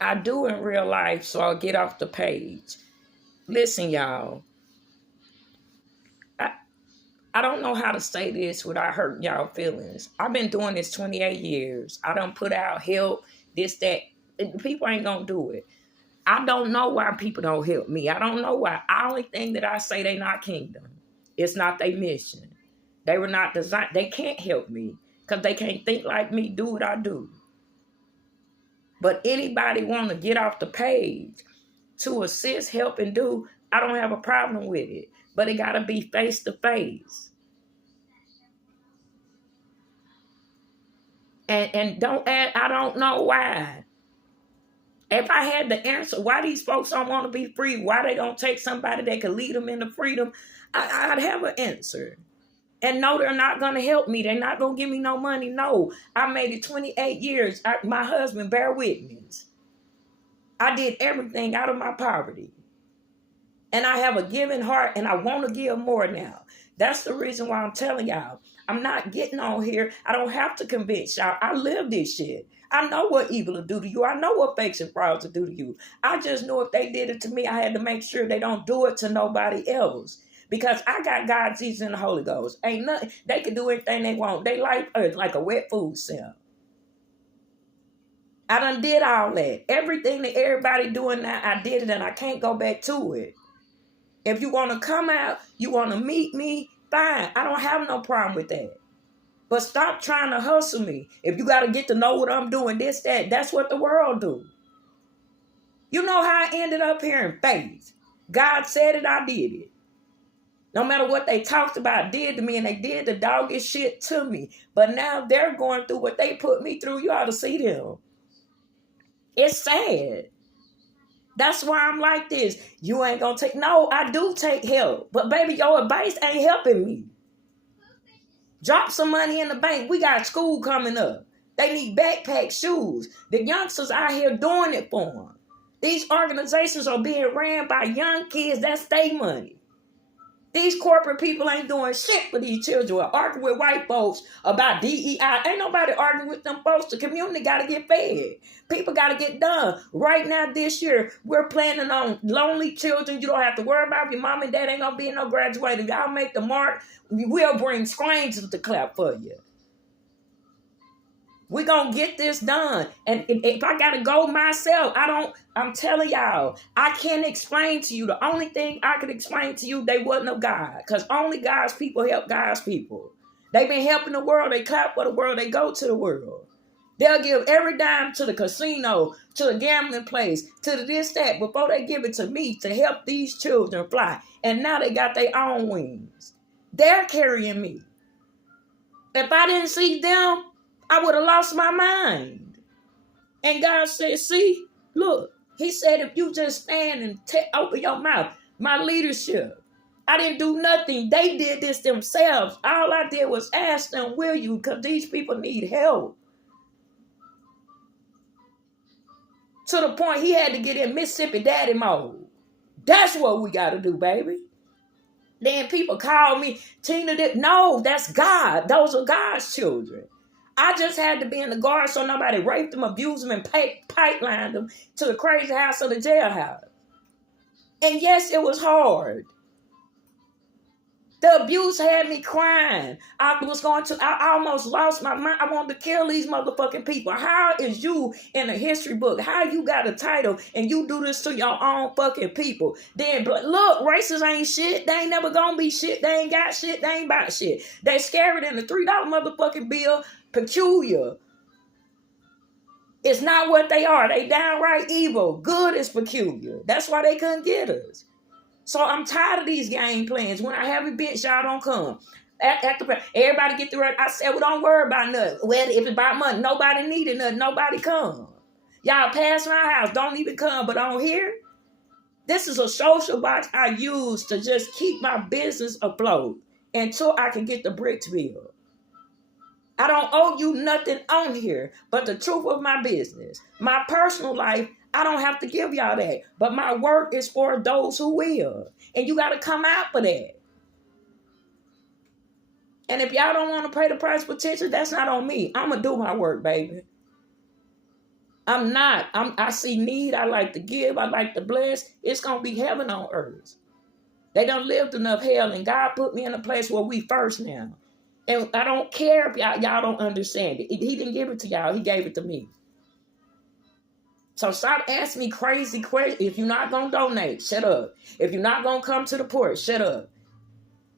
I do in real life, so I'll get off the page. Listen, y'all. I don't know how to say this without hurting y'all feelings. I've been doing this 28 years. I done put out help, this, that. People ain't gonna do it. I don't know why people don't help me. I don't know why. The only thing that I say, they not kingdom. It's not their mission. They were not designed. They can't help me because they can't think like me, do what I do. But anybody want to get off the page to assist, help, and do, I don't have a problem with it. But it got to be face to face. And don't add, I don't know why. If I had the answer, why these folks don't want to be free, why they don't take somebody that can lead them into freedom, I'd have an answer. And no, they're not going to help me. They're not going to give me no money. No, I made it 28 years. My husband, bear witness. I did everything out of my poverty. And I have a giving heart, and I want to give more now. That's the reason why I'm telling y'all. I'm not getting on here. I don't have to convince y'all. I live this shit. I know what evil will do to you. I know what fakes and frauds will do to you. I just know if they did it to me, I had to make sure they don't do it to nobody else. Because I got God, Jesus, and the Holy Ghost. Ain't nothing. They can do anything they want. They like a wet food cell. I done did all that. Everything that everybody doing now, I did it, and I can't go back to it. If you want to come out, you want to meet me, fine. I don't have no problem with that. But stop trying to hustle me. If you got to get to know what I'm doing, this, that, that's what the world do. You know how I ended up here in faith. God said it, I did it. No matter what they talked about, did to me, and they did the doggish shit to me. But now they're going through what they put me through. You ought to see them. It's sad. That's why I'm like this. You ain't gonna take, no, I do take help. But baby, your advice ain't helping me. Drop some money in the bank. We got school coming up. They need backpacks, shoes. The youngsters out here doing it for them. These organizations are being ran by young kids. That's their money. These corporate people ain't doing shit for these children. We're arguing with white folks about DEI. Ain't nobody arguing with them folks. The community got to get fed. People got to get done. Right now, this year, we're planning on lonely children. You don't have to worry about if your mom and dad ain't going to be in no graduating. Y'all make the mark. We'll bring strangers to clap for you. We're going to get this done. And if I got to go myself, I'm telling y'all, I can't explain to you. The only thing I could explain to you, they wasn't of God. Because only God's people help God's people. They've been helping the world. They clap for the world. They go to the world. They'll give every dime to the casino, to the gambling place, to the this, that, before they give it to me to help these children fly. And now they got their own wings. They're carrying me. If I didn't see them, I would have lost my mind. And God said, see, look, he said, if you just stand and open your mouth, my leadership, I didn't do nothing. They did this themselves. All I did was ask them, will you? Because these people need help. To the point he had to get in Mississippi daddy mode. That's what we got to do, baby. Then people call me, Tina, no, that's God. Those are God's children. I just had to be in the guard so nobody raped them, abused them, and pipelined them to the crazy house or the jailhouse. And yes, it was hard. The abuse had me crying. I almost lost my mind. I wanted to kill these motherfucking people. How is you in a history book? How you got a title and you do this to your own fucking people? Then, but look, racists ain't shit. They ain't never gonna be shit. They ain't got shit. They ain't about shit. They scarier than the $3 motherfucking bill. Peculiar. It's not what they are. They downright evil. Good is peculiar. That's why they couldn't get us. So I'm tired of these game plans. When I have events, y'all don't come. Everybody get through it. I said, well, don't worry about nothing. Well, if it's about money, nobody needed nothing. Nobody come. Y'all pass my house. Don't even come. But on here, this is a social box I use to just keep my business afloat until I can get the bricks built. I don't owe you nothing on here but the truth of my business. My personal life, I don't have to give y'all that. But my work is for those who will. And you got to come out for that. And if y'all don't want to pay the price for attention, that's not on me. I'm going to do my work, baby. I'm not. I see need. I like to give. I like to bless. It's going to be heaven on earth. They done lived enough hell, and God put me in a place where we first now. And I don't care if y'all don't understand it. He didn't give it to y'all. He gave it to me. So stop asking me crazy questions. If you're not going to donate, shut up. If you're not going to come to the port, shut up.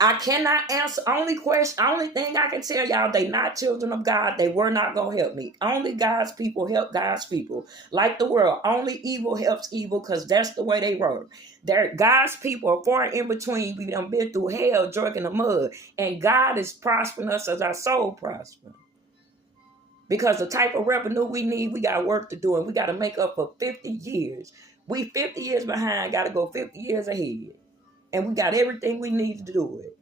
I cannot answer. Only thing I can tell y'all, they not children of God. They were not going to help me. Only God's people help God's people. Like the world, only evil helps evil because that's the way they work. God's people are far in between. We done been through hell, drunk in the mud. And God is prospering us as our soul prospers. Because the type of revenue we need, we got work to do. And we got to make up for 50 years. We 50 years behind, got to go 50 years ahead. And we got everything we need to do it.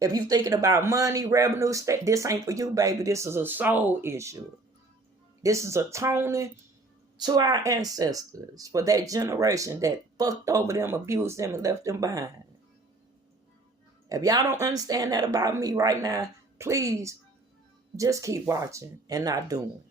If you're thinking about money, revenue, this ain't for you, baby. This is a soul issue. This is atoning to our ancestors for that generation that fucked over them, abused them, and left them behind. If y'all don't understand that about me right now, please just keep watching and not doing.